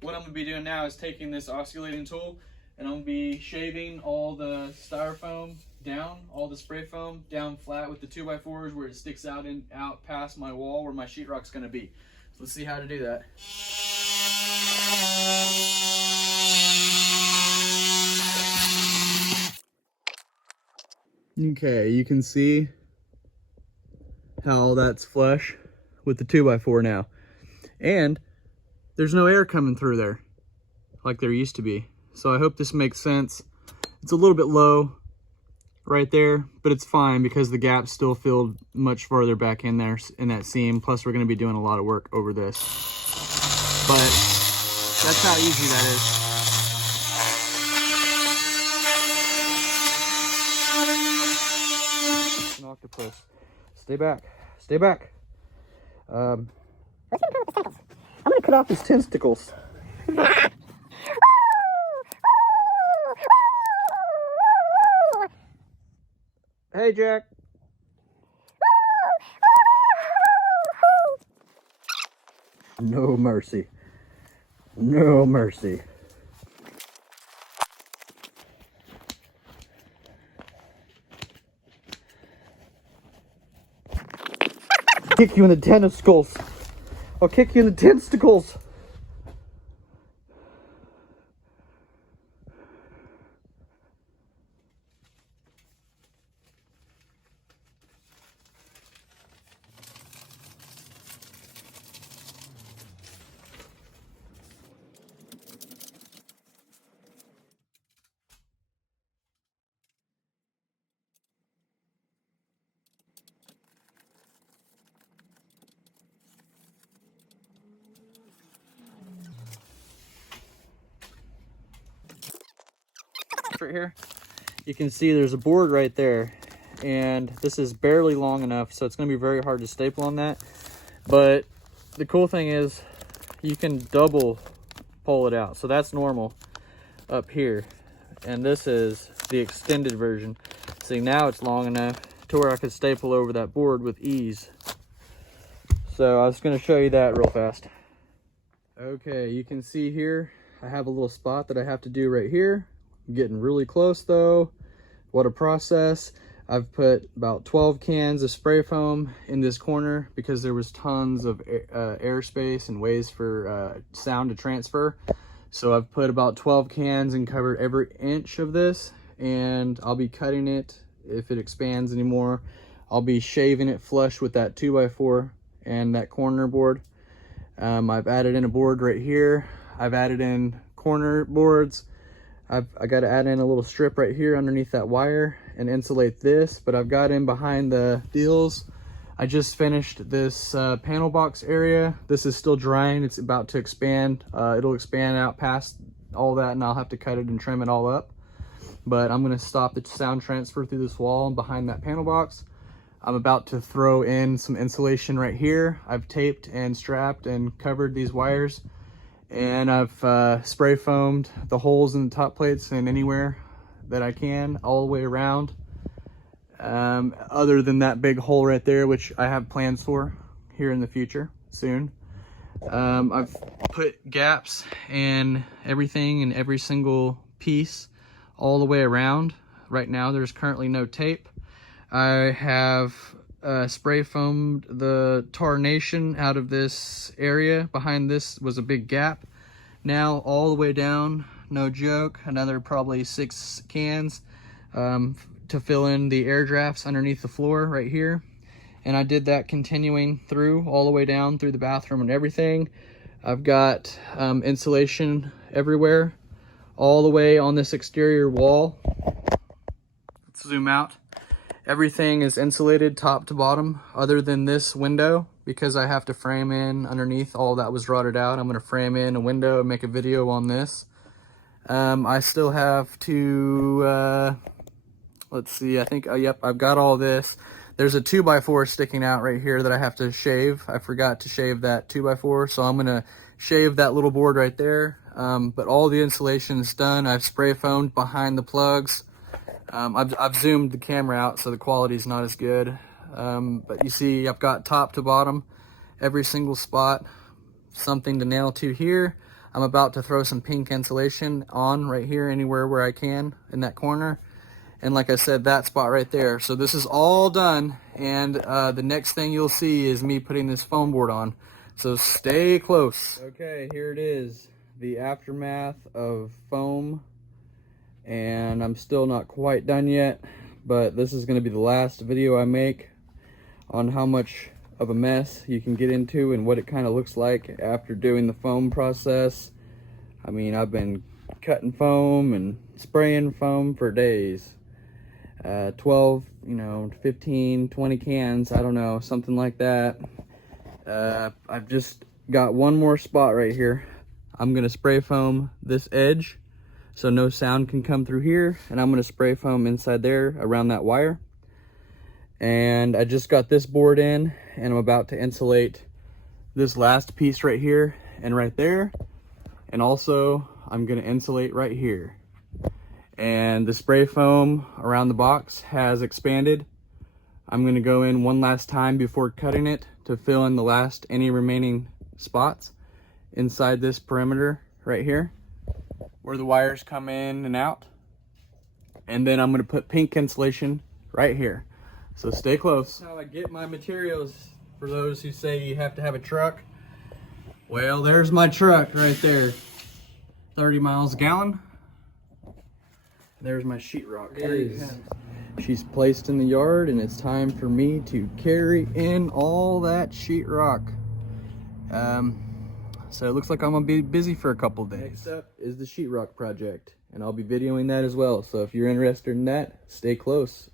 what I'm gonna be doing now is taking this osculating tool and I'm gonna be shaving all the styrofoam down, all the spray foam down flat with the 2x4s where it sticks out past my wall where my sheetrock's gonna be. So let's see how to do that. Okay, you can see how that's flush with the 2x4 now. And there's no air coming through there like there used to be. So I hope this makes sense. It's a little bit low right there, but it's fine because the gap's still filled much farther back in there in that seam. Plus we're gonna be doing a lot of work over this. But that's how easy that is. An octopus. Stay back. Stay back. I'm gonna cut off his testicles. Hey, Jack. No mercy. No mercy. Kick you in the tentacles. I'll kick you in the testicles. Right here, you can see there's a board right there, and this is barely long enough, so it's going to be very hard to staple on that. But the cool thing is you can double pull it out, so that's normal up here, and this is the extended version. See, now it's long enough to where I could staple over that board with ease. So I was going to show you that real fast. Okay, you can see here I have a little spot that I have to do right here. I'm getting really close though. What a process. I've put about 12 cans of spray foam in this corner because there was tons of airspace and ways for sound to transfer. So I've put about 12 cans and covered every inch of this, and I'll be cutting it if it expands anymore. I'll be shaving it flush with that 2x4 and that corner board. I've added in a board right here. I've added in corner boards. I got to add in a little strip right here underneath that wire and insulate this, but I've got in behind the deals. I just finished this panel box area. This is still drying. It's about to expand. It'll expand out past all that, and I'll have to cut it and trim it all up. But I'm going to stop the sound transfer through this wall behind that panel box. I'm about to throw in some insulation right here. I've taped and strapped and covered these wires. And I've spray foamed the holes in the top plates and anywhere that I can all the way around, other than that big hole right there, which I have plans for here in the future soon. I've put gaps in everything in every single piece all the way around. Right now there's currently no tape. I have spray foamed the tarnation out of this area. Behind this was a big gap. Now all the way down, no joke, another probably 6 cans to fill in the air drafts underneath the floor right here. And I did that continuing through all the way down through the bathroom and everything. I've got insulation everywhere, all the way on this exterior wall. Let's zoom out. Everything is insulated top to bottom other than this window, because I have to frame in underneath. All that was rotted out. I'm going to frame in a window and make a video on this. I still have to, let's see, I think, yep, I've got all this. There's a 2x4 sticking out right here that I have to shave. I forgot to shave that 2x4, so I'm going to shave that little board right there. But all the insulation is done. I've spray foamed behind the plugs. I've zoomed the camera out so the quality is not as good. But you see, I've got top to bottom, every single spot, something to nail to here. I'm about to throw some pink insulation on right here, anywhere where I can in that corner. And like I said, that spot right there. So this is all done, and the next thing you'll see is me putting this foam board on. So stay close. Okay, here it is, the aftermath of foam. And I'm still not quite done yet, but this is gonna be the last video I make on how much of a mess you can get into and what it kind of looks like after doing the foam process. I mean, I've been cutting foam and spraying foam for days. 12, 15, 20 cans, I don't know, something like that. I've just got one more spot right here. I'm gonna spray foam this edge so no sound can come through here, and I'm gonna spray foam inside there around that wire. And I just got this board in, and I'm about to insulate this last piece right here and right there. And also I'm gonna insulate right here. And the spray foam around the box has expanded. I'm gonna go in one last time before cutting it to fill in any remaining spots inside this perimeter right here where the wires come in and out. And then I'm gonna put pink insulation right here. So stay close. How I get my materials, for those who say you have to have a truck. Well, there's my truck right there. 30 miles a gallon. There's my sheetrock. She's placed in the yard, and it's time for me to carry in all that sheetrock. So it looks like I'm gonna be busy for a couple days. Next up is the sheetrock project, and I'll be videoing that as well. So if you're interested in that, stay close.